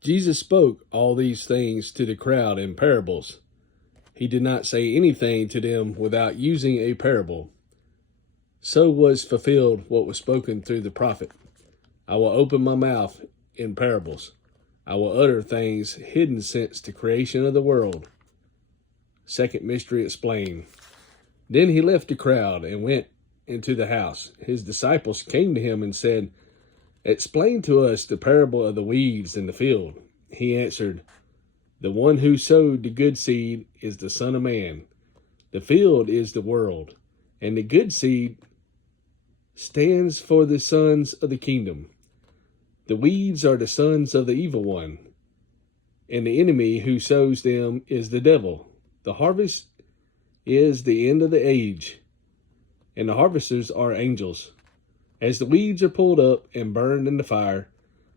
Jesus spoke all these things to the crowd in parables. He did not say anything to them without using a parable. So was fulfilled what was spoken through the prophet. I will open my mouth in parables. I will utter things hidden since the creation of the world. Second mystery explained. Then he left the crowd and went into the house. His disciples came to him and said, "Explain to us the parable of the weeds in the field." He answered, "The one who sowed the good seed is the Son of Man. The field is the world, and the good seed stands for the sons of the kingdom. The weeds are the sons of the evil one, and the enemy who sows them is the devil. The harvest is the end of the age, and the harvesters are angels. As the weeds are pulled up and burned in the fire,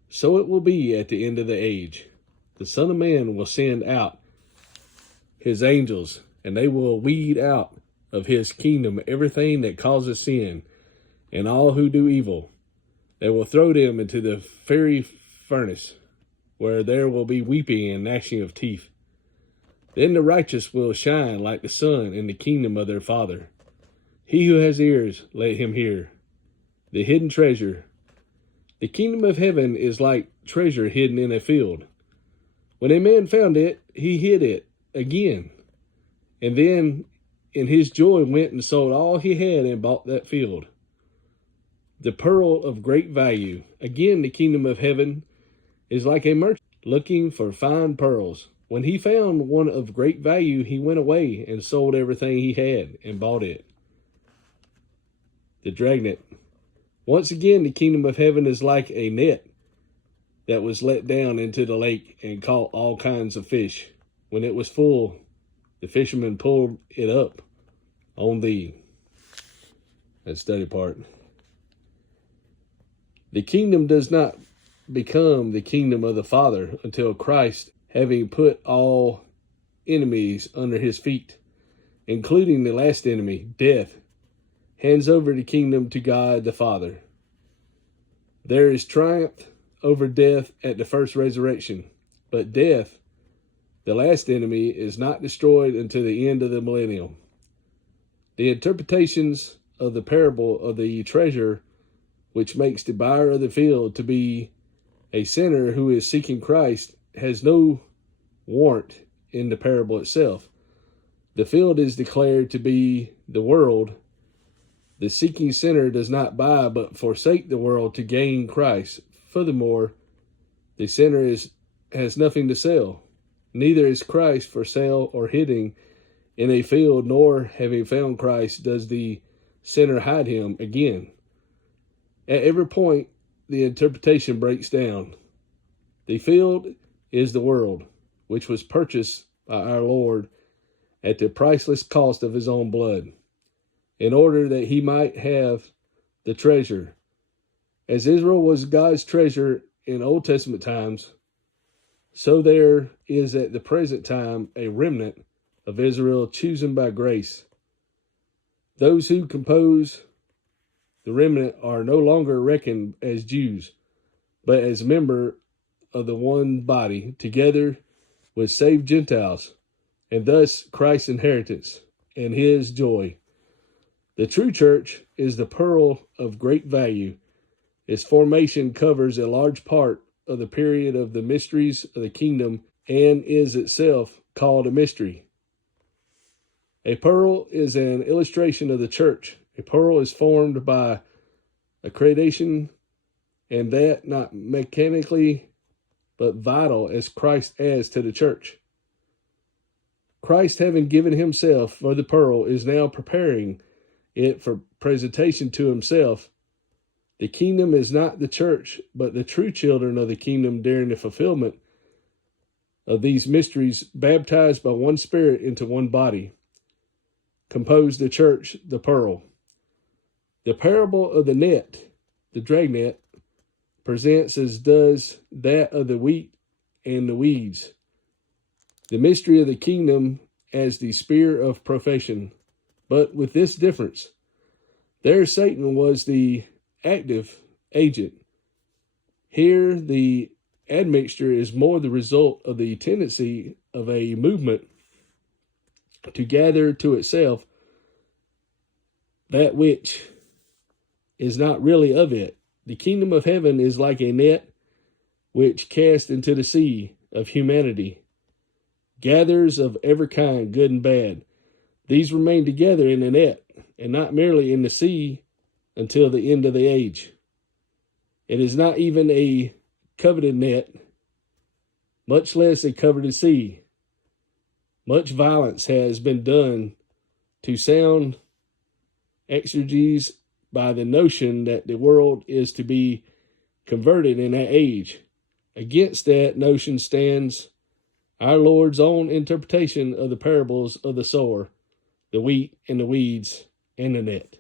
so it will be at the end of the age. The Son of Man will send out his angels, and they will weed out of his kingdom everything that causes sin, and all who do evil. They will throw them into the fiery furnace, where there will be weeping and gnashing of teeth. Then the righteous will shine like the sun in the kingdom of their Father. He who has ears, let him hear. The hidden treasure. The kingdom of heaven is like treasure hidden in a field. When a man found it, he hid it again, and then in his joy went and sold all he had and bought that field. The pearl of great value. Again, the kingdom of heaven is like a merchant looking for fine pearls. When he found one of great value, he went away and sold everything he had and bought it. The dragnet. Once again, the kingdom of heaven is like a net that was let down into the lake and caught all kinds of fish. When it was full, the fishermen pulled it up on the study part. The kingdom does not become the kingdom of the Father until Christ, having put all enemies under his feet, including the last enemy, death, hands over the kingdom to God the Father. There is triumph over death at the first resurrection, but death, the last enemy, is not destroyed until the end of the millennium. The interpretations of the parable of the treasure, which makes the buyer of the field to be a sinner who is seeking Christ, has no warrant in the parable itself. The field is declared to be the world. The seeking sinner does not buy but forsake the world to gain Christ. Furthermore, the sinner has nothing to sell. Neither is Christ for sale or hidden in a field, nor, having found Christ, does the sinner hide him again. At every point, the interpretation breaks down. The field is the world, which was purchased by our Lord at the priceless cost of his own blood, in order that he might have the treasure. As Israel was God's treasure in Old Testament times, so there is at the present time a remnant of Israel chosen by grace. Those who compose the remnant are no longer reckoned as Jews, but as members of the one body, together with saved Gentiles, and thus Christ's inheritance and his joy. The true church is the pearl of great value. Its formation covers a large part of the period of the mysteries of the kingdom and is itself called a mystery. A pearl is an illustration of the church. A pearl is formed by accreditation, and that not mechanically but vital as Christ adds to the church. Christ, having given himself for the pearl, is now preparing it for presentation to himself. The kingdom is not the church, but the true children of the kingdom during the fulfillment of these mysteries, baptized by one Spirit into one body, compose the church, the pearl. The parable of the net, the dragnet, presents as does that of the wheat and the weeds, the mystery of the kingdom as the spear of profession, but with this difference. There Satan was the active agent. Here the admixture is more the result of the tendency of a movement to gather to itself that which is not really of it. The kingdom of heaven is like a net which cast into the sea of humanity, gathers of every kind, good and bad. These remain together in the net, and not merely in the sea, until the end of the age. It is not even a coveted net, much less a coveted sea. Much violence has been done to sound exegesis by the notion that the world is to be converted in that age. Against that notion stands our Lord's own interpretation of the parables of the sower, the wheat and the weeds, and the net.